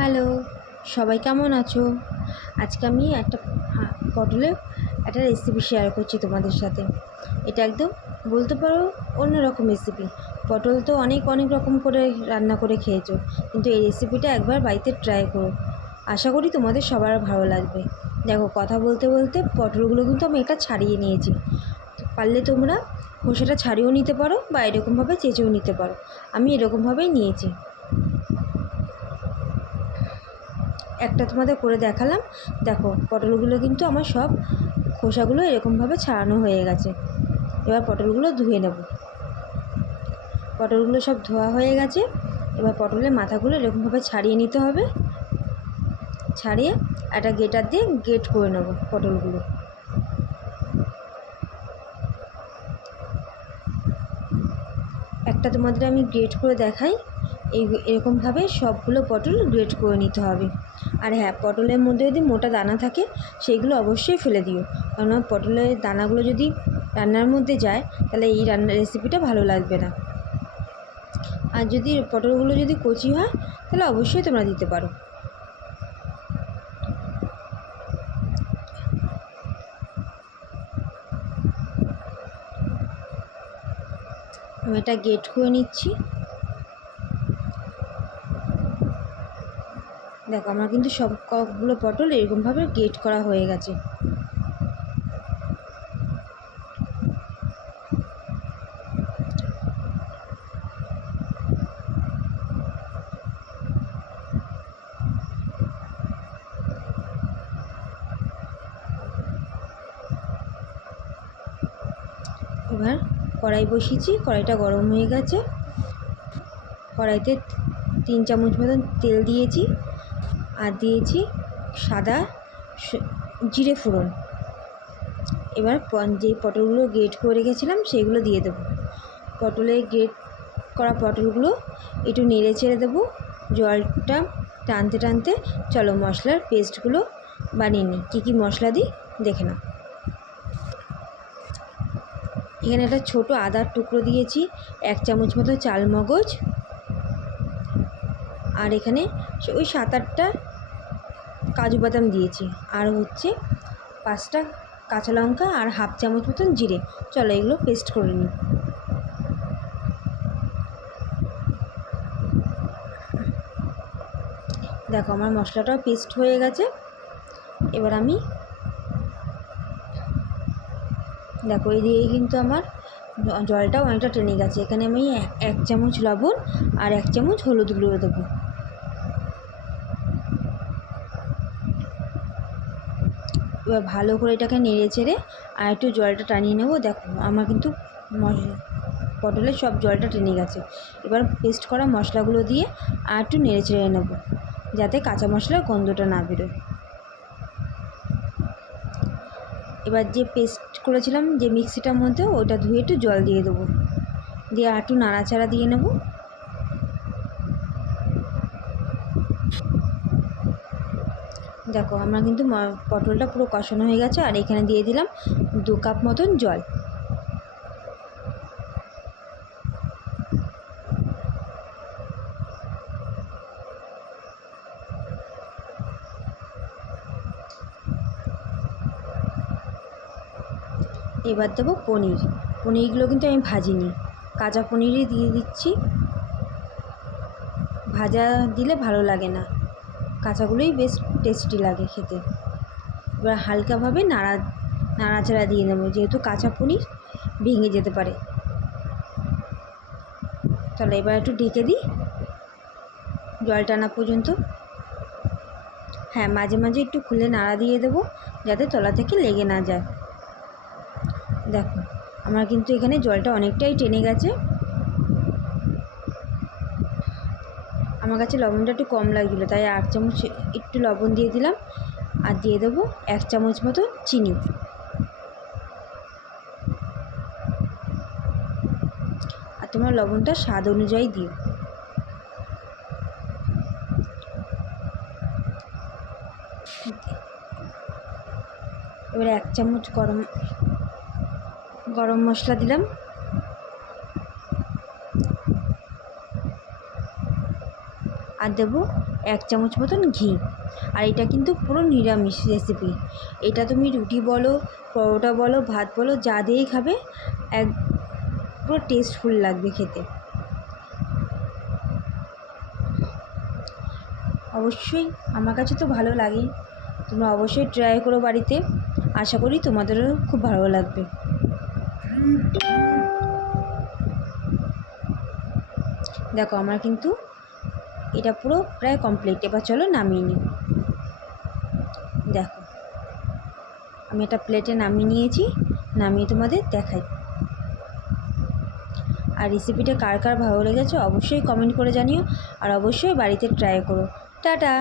Hello, সবাই কেমন আছো? আজকে আমি পটলের একটা রেসিপি শেয়ার করছি তোমাদের সাথে। এটা একদম বলতে পারো অন্যরকম রেসিপি। পটল তো অনেক অনেক রকম করে রান্না করে খেয়েছো, কিন্তু এই রেসিপিটা একবার বাড়িতে ট্রাই করো। আশা করি তোমাদের সবার ভালো লাগবে। দেখো, কথা বলতে বলতে পটলগুলো কিন্তু আমি এটা ছাড়িয়ে নিয়েছি। পারলে তোমরা খোসাটা ছাড়িয়েও নিতে পারো বা এরকমভাবে চেঁচেও নিতে পারো। আমি এরকমভাবেই নিয়েছি। একটা তোমাদের করে দেখালাম। দেখো, পটলগুলো কিন্তু আমার সব খোসাগুলো এরকমভাবে ছাড়ানো হয়ে গেছে। এবার পটলগুলো ধুয়ে নেব। পটলগুলো সব ধোয়া হয়ে গেছে। এবার পটলের মাথাগুলো এরকমভাবে ছাড়িয়ে নিতে হবে। ছাড়িয়ে একটা গ্রেটার দিয়ে গ্রেট করে নেব পটলগুলো। একটা তোমাদের আমি গ্রেট করে দেখাই। এরকমভাবে সবগুলো পটল গ্রেট করে নিতে হবে। আর হ্যাঁ, পটলের মধ্যে যদি মোটা দানা থাকে সেইগুলো অবশ্যই ফেলে দিও, কারণ পটলের দানাগুলো যদি রান্নার মধ্যে যায় তাহলে এই রেসিপিটা ভালো লাগবে না। আর যদি পটলগুলো যদি কচি হয় তাহলে অবশ্যই তোমরা দিতে পারো। আমি এটা গ্রেট করে নিচ্ছি। দেখো, আমার কিন্তু সবগুলো পটল এরকমভাবে গ্রেট করা হয়ে গেছে। এবার কড়াই বসিয়েছি, কড়াইটা গরম হয়ে গেছে। কড়াইতে 3 চামচ মতন তেল দিয়েছি, আর দিয়েছি সাদা জিরে ফোড়ন। এবার যে পটলগুলো গ্রেট করে রেখেছিলাম সেগুলো দিয়ে দেবো। গ্রেট করা পটলগুলো একটু নেড়ে চেড়ে দেবো জলটা টানতে টানতে। চলো মশলার পেস্টগুলো বানিয়ে নিই। কী মশলা দিই দেখে নাও। এখানে একটা ছোটো আদার টুকরো দিয়েছি, 1 চামচ মতো চালমগজ, আর এখানে ওই 7-8টা কাজু বাদাম দিয়েছি, আর হচ্ছে 5টা কাঁচা লঙ্কা আর 1/2 চামচ মতন জিরে। চলো এগুলো পেস্ট করে নিই। দেখো, আমার মশলাটাও পেস্ট হয়ে গেছে। এবার আমি দেখো এই দিয়ে কিন্তু আমার জলটাও অনেকটা টেনে গেছে। এখানে আমি 1 চামচ লবণ আর 1 চামচ হলুদ গুঁড়ো দেবো। এবার ভালো করে এটাকে নেড়ে চেড়ে আর একটু জলটা টানিয়ে নেব। দেখো, আমার কিন্তু পটলের সব জলটা টেনে গেছে। এবার পেস্ট করা মশলাগুলো দিয়ে আর একটু নেড়ে চেড়ে নেব, যাতে কাঁচা মশলার গন্ধটা না বেরোয়। এবার যে পেস্ট করেছিলাম যে মিক্সিটার মধ্যে, ওটা ধুয়ে একটু জল দিয়ে দেবো, দিয়ে আর একটু নাড়াচাড়া দিয়ে নেব। দেখো, আমরা কিন্তু পটলটা পুরো কষানো হয়ে গেছে। আর এখানে দিয়ে দিলাম 2 কাপ মতন জল। এবার দেবো পনিরগুলো কিন্তু আমি ভাজিনি, কাঁচা পনিরই দিয়ে দিচ্ছি। ভাজা দিলে ভালো লাগে না, কাঁচাগুলোই বেশ টেস্টি লাগে খেতে। এবার হালকাভাবে নাড়াচাড়া দিয়ে নেবো, যেহেতু কাঁচা পনির ভেঙে যেতে পারে। তাহলে এবার একটু ঢেকে দিই জল টানা পর্যন্ত। হ্যাঁ, মাঝে মাঝে একটু খুলে নাড়া দিয়ে দেবো, যাতে তলা থেকে লেগে না যায়। দেখো, আমার কিন্তু এখানে জলটা অনেকটাই টেনে গেছে। আমার কাছে লবণটা একটু কম লাগছিলো, তাই 8 চামচ একটু লবণ দিয়ে দিলাম। আর দিয়ে দেবো 1 চামচ মতো চিনি। আর তোমরা লবণটা স্বাদ অনুযায়ী দিও। এবারে 1 চামচ গরম মশলা দিলাম। আর দেবো 1 চামচ মতন ঘি। আর এটা কিন্তু পুরো নিরামিষ রেসিপি। এটা তুমি রুটি বলো, পরোটা বলো, ভাত বলো, যা দিয়েই খাবে পুরো টেস্টফুল লাগবে খেতে। অবশ্যই আমার কাছে তো ভালো লাগে, তোমরা অবশ্যই ট্রাই করো বাড়িতে। আশা করি তোমাদেরও খুব ভালো লাগবে। দেখো আমার কিন্তু এটা পুরো প্রায় কমপ্লিট। এবার চলো নামিয়ে নিই। দেখো আমি একটা প্লেটে নামিয়ে নিয়েছি, নামিয়ে তোমাদের দেখাই। আর রেসিপিটা কার কার ভালো লেগেছে অবশ্যই কমেন্ট করে জানিও, আর অবশ্যই বাড়িতে ট্রাই করো। টাটা।